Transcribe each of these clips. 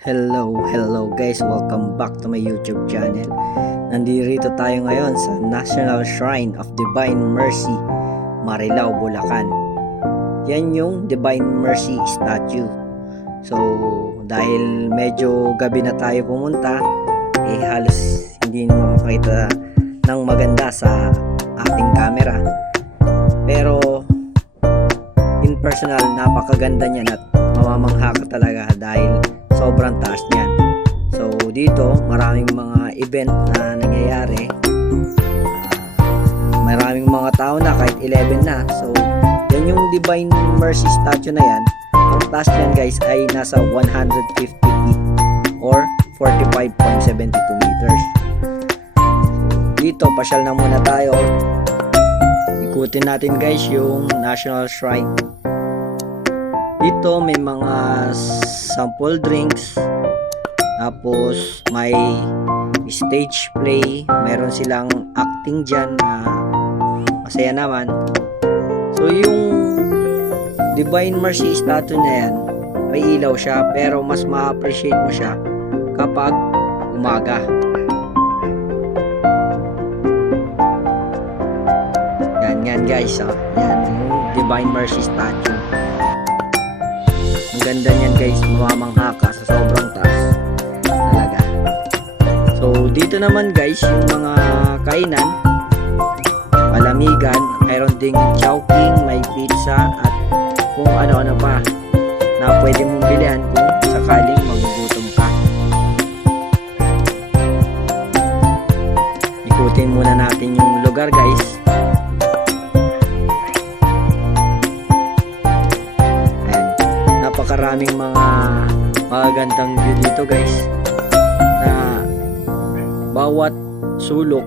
Hello guys, welcome back to my YouTube channel. Nandito tayo ngayon sa National Shrine of Divine Mercy, Marilao, Bulacan. Yan yung Divine Mercy statue. So, dahil medyo gabi na tayo pumunta, halos hindi mo makita ng maganda sa ating camera. Pero, in personal, napakaganda niyan at mamamangha ka talaga dahil sobrang taas niyan. So dito maraming mga event na nangyayari, maraming mga tao na kahit 11 na. So yan yung Divine Mercy statue na yan. Ang taas niyan guys ay nasa 150 feet or 45.72 meters. Dito pasyal na muna tayo, ikutin natin guys yung National Shrine. Dito may mga sample drinks, tapos may stage play, mayroon silang acting dyan na masaya naman. So yung Divine Mercy statue na yan, may ilaw siya pero mas ma-appreciate mo siya kapag umaga. Yan guys, yan yung Divine Mercy statue. Ang ganda niyan guys, mamamangha ka sa sobrang taas talaga. So dito naman guys yung mga kainan, palamigan, mayroon ding chowking, may pizza at kung ano-ano pa na pwede mong bilihan kung sakaling magugutom ka. Ikutin muna natin yung lugar guys. Napakaraming mga magagandang view dito guys, na bawat sulok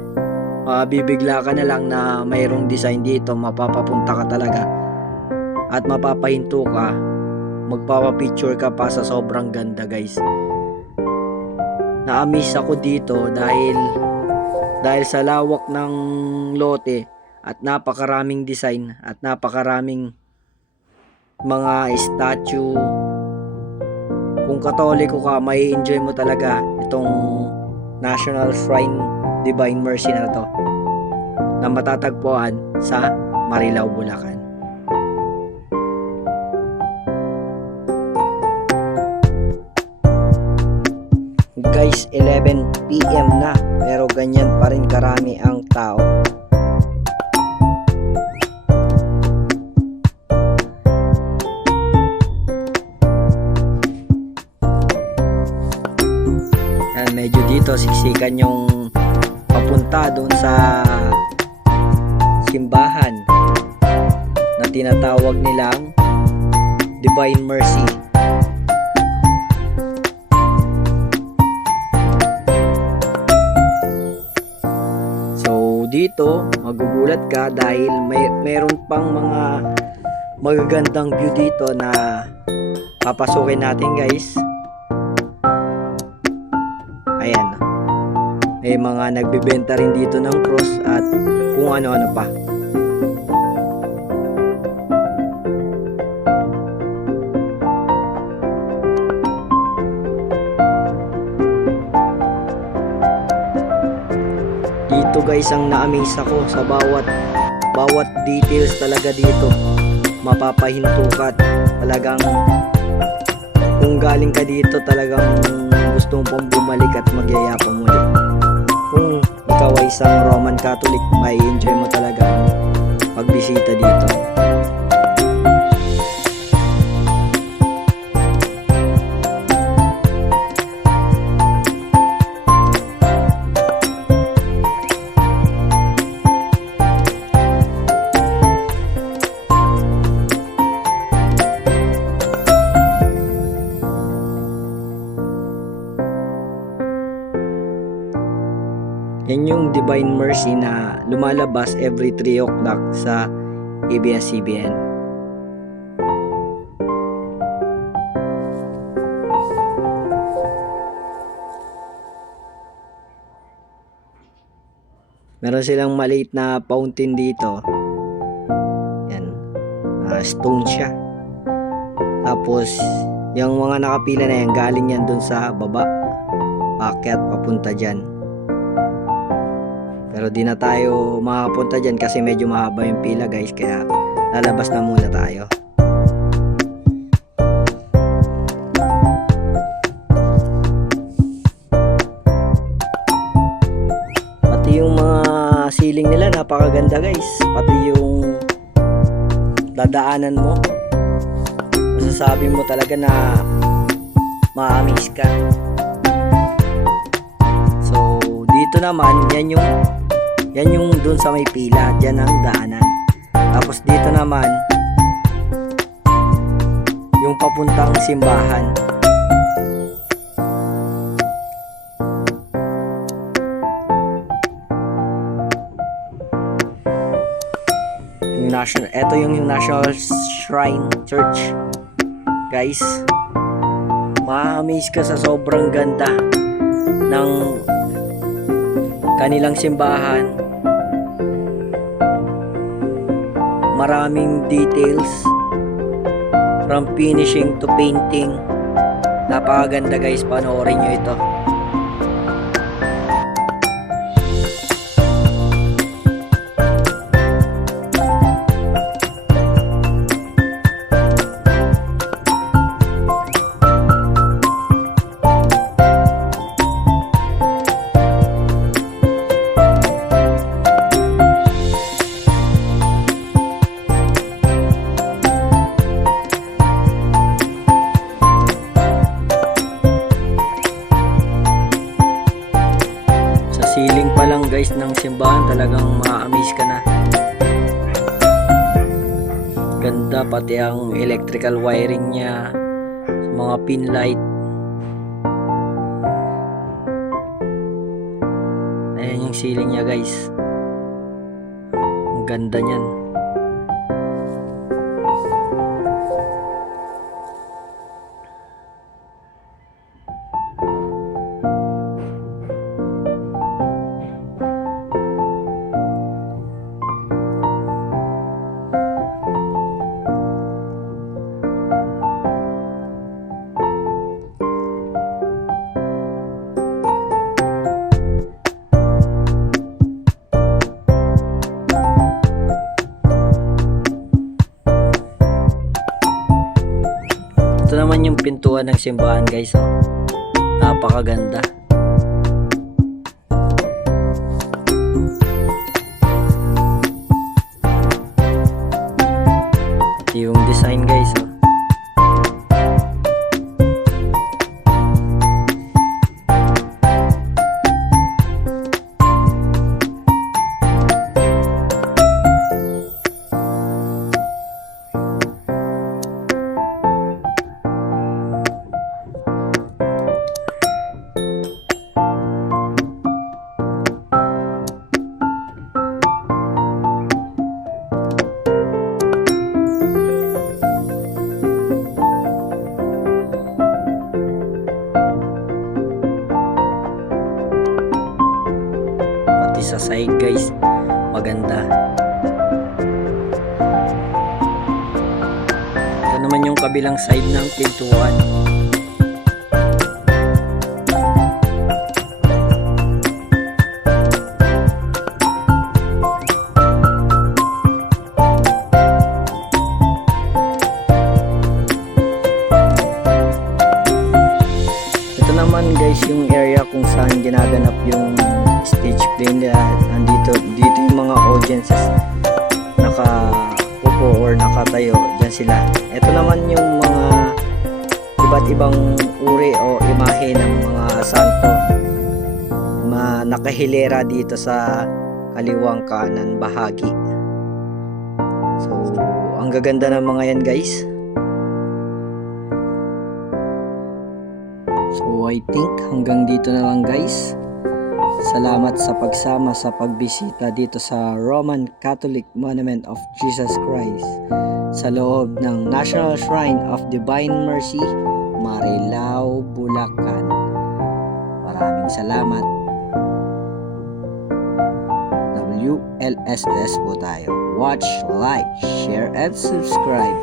bibigla ka na lang na mayroong design dito, mapapapunta ka talaga at mapapahinto ka, magpapapicture ka pa sa sobrang ganda guys. Na-amaze ako dito dahil sa lawak ng lote at napakaraming design at napakaraming mga statue. Kung Katoliko ka, may enjoy mo talaga itong National Shrine Divine Mercy na to, na matatagpuan sa Marilao, Bulacan. Guys, 11 PM na pero ganyan pa rin karami ang tao. Medyo dito siksikan yung papunta doon sa simbahan na tinatawag nilang Divine Mercy. So dito magugulat ka dahil meron pang mga magagandang view dito na papasukin natin guys. Ayan, may mga nagbebenta rin dito ng cross at kung ano-ano pa. Dito guys ang na-amaze ako sa bawat details talaga dito. Mapapahinto ka talagang, kung galing ka dito talagang gusto mo pang bumalik at magyaya pa muli. Kung ikaw ay isang Roman Catholic, may enjoy mo talaga pagbisita dito. Yan yung Divine Mercy na lumalabas every 3 o'clock sa ABS-CBN. Meron silang maliit na fountain dito. Yan. Stone siya. Tapos Yung mga nakapila na yan, galing yan dun sa baba. Paakyat papunta dyan. Pero di na tayo makapunta dyan kasi medyo mahaba yung pila guys. Kaya lalabas na muna tayo. Pati yung mga ceiling nila napakaganda guys. Pati yung dadaanan mo, masasabi mo talaga na ma-amaze ka. So dito naman yan yung dun sa may pila, dyan ang daanan. Tapos dito naman yung papuntang simbahan. Ito yung National Shrine Church guys. Ma-amaze ka sa sobrang ganda ng kanilang simbahan. Maraming details from finishing to painting. Napakaganda guys, panoorin nyo ito. Ceiling pa lang guys ng simbahan, talagang ma-amaze ka na. Ganda, pati ang electrical wiring niya, mga pin light. Ayan yung ceiling niya guys. Ang ganda niyan. Ito naman yung pintuan ng simbahan guys, oh. Napakaganda. Ito yung design guys, oh. Sa side guys, maganda. Ito naman yung kabilang side ng pintuan. Ito naman guys yung area kung saan ginaganap yung stage play nila. Dito yung mga audiences nakaupo or nakatayo, dyan sila. Ito naman yung mga iba't ibang uri o imahe ng mga santo na nakahilera dito sa kaliwang kanan bahagi. So ang gaganda ng mga yan guys. So I think hanggang dito na lang guys. Salamat sa pagsama sa pagbisita dito sa Roman Catholic Monument of Jesus Christ sa loob ng National Shrine of Divine Mercy, Marilao, Bulacan. Maraming salamat. WLSS po tayo. Watch, like, share, and subscribe.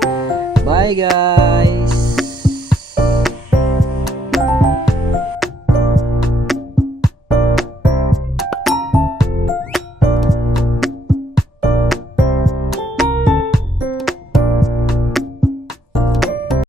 Bye guys!